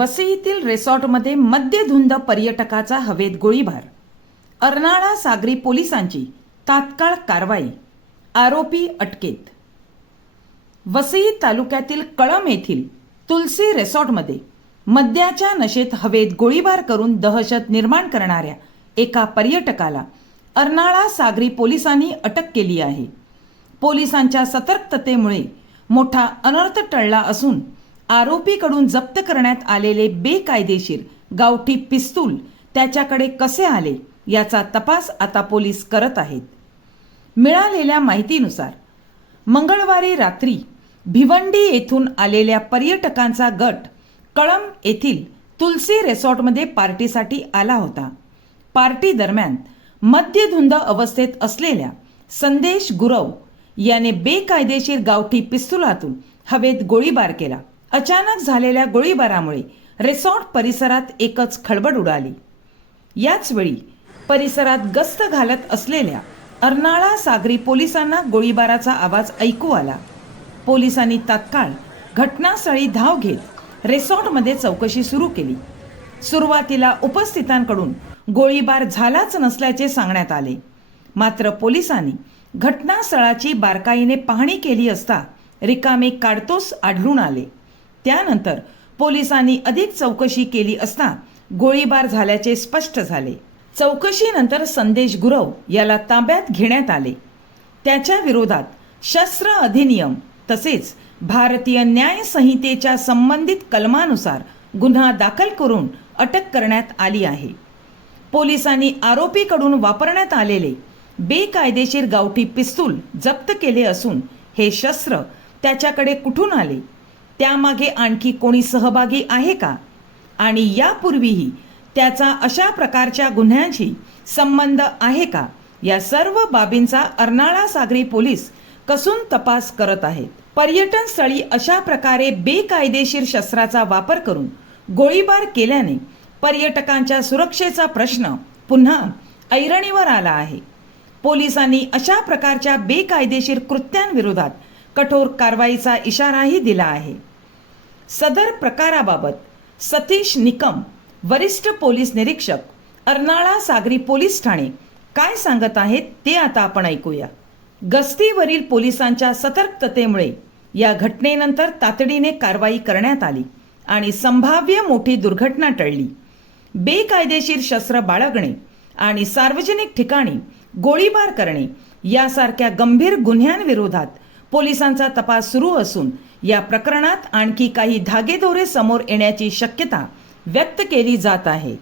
वसईतील रिसॉर्टमध्ये मद्यधुंद पर्यटकाचा हवेत गोळीबार. अर्नाळा सागरी पोलिसांची तात्काळ कारवाई. आरोपी अटकेत. वसई तालुक्यातील कळंब येथील तुलसी रिसॉर्टमध्ये मद्याच्या नशेत हवेत गोळीबार करून दहशत निर्माण करणाऱ्या एका पर्यटकाला अर्नाळा सागरी पोलिसांनी अटक केली आहे. पोलिसांच्या सतर्कतेमुळे मोठा अनर्थ टळला असून आरोपीकडून जप्त करण्यात आलेले बेकायदेशीर गावठी पिस्तूल त्याच्याकडे कसे आले याचा तपास आता पोलीस करत आहेत. मिळालेल्या माहितीनुसार मंगळवारी रात्री भिवंडी येथून आलेल्या पर्यटकांचा गट कळंब येथील तुलसी रिसॉर्टमध्ये पार्टीसाठी आला होता. पार्टी दरम्यान मद्यधुंद अवस्थेत असलेल्या संदेश गुरव याने बेकायदेशीर गावठी पिस्तुलातून हवेत गोळीबार केला. अचानक झालेल्या गोळीबारामुळे रिसॉर्ट परिसरात एकच खळबळ उडाली. याच वेळी परिसरात गस्त घालत असलेल्या अर्नाळा सागरी पोलिसांना गोळीबाराचा आवाज ऐकू आला. पोलिसांनी तात्काळ घटनास्थळी धाव घेत रिसॉर्टमध्ये चौकशी सुरू केली. सुरुवातीला उपस्थितांकडून गोळीबार झालाच नसल्याचे सांगण्यात आले. मात्र पोलिसांनी घटनास्थळाची बारकाईने पाहणी केली असता रिकामे काडतोस आढळून आले. त्यानंतर पोलिसांनी अधिक चौकशी केली असता गोळीबार झाल्याचे स्पष्ट झाले. चौकशीनंतर संदेश गुरव याला ताब्यात घेण्यात आले. त्याच्या विरोधात शस्त्र अधिनियम तसेच भारतीय न्याय संहितेच्या संबंधित कलमानुसार गुन्हा दाखल करून अटक करण्यात आली आहे. पोलिसांनी आरोपीकडून वापरण्यात आलेले बेकायदेशीर गावठी पिस्तूल जप्त केले असून हे शस्त्र त्याच्याकडे कुठून आले, त्यामागे आणखी कोणी सहभागी आहे का आणि यापूर्वीही त्याचा अशा प्रकारच्या गुन्ह्यांशी संबंध आहे का, या सर्व बाबींचा अर्नाळा सागरी पोलीस कसून तपास करत आहेत. पर्यटन स्थळी अशा प्रकारे बेकायदेशीर शस्त्राचा वापर करून गोळीबार केल्याने पर्यटकांच्या सुरक्षेचा प्रश्न पुन्हा ऐरणीवर आला आहे. पोलिसांनी अशा प्रकारच्या बेकायदेशीर कृत्यांविरोधात कठोर कारवाईचा इशाराही दिला आहे. सदर प्रकाराबाबत सतीश निकम, वरिष्ठ पोलीस निरीक्षक, अर्नाळा सागरी पोलीस ठाणे काय सांगत आहेत ते आता आपण ऐकूया. गस्तीवरील पोलिसांच्या सतर्कतेमुळे या घटनेनंतर तातडीने कारवाई करण्यात आली आणि संभाव्य मोठी दुर्घटना टळली. बेकायदेशीर शस्त्र बाळगणे आणि सार्वजनिक ठिकाणी गोळीबार करणे यासारख्या गंभीर गुन्ह्यांविरोधात पोलिसांचा तपास सुरू असून या प्रकरणात आणखी काही धागेदोरे समोर येण्याची शक्यता व्यक्त केली जात आहे.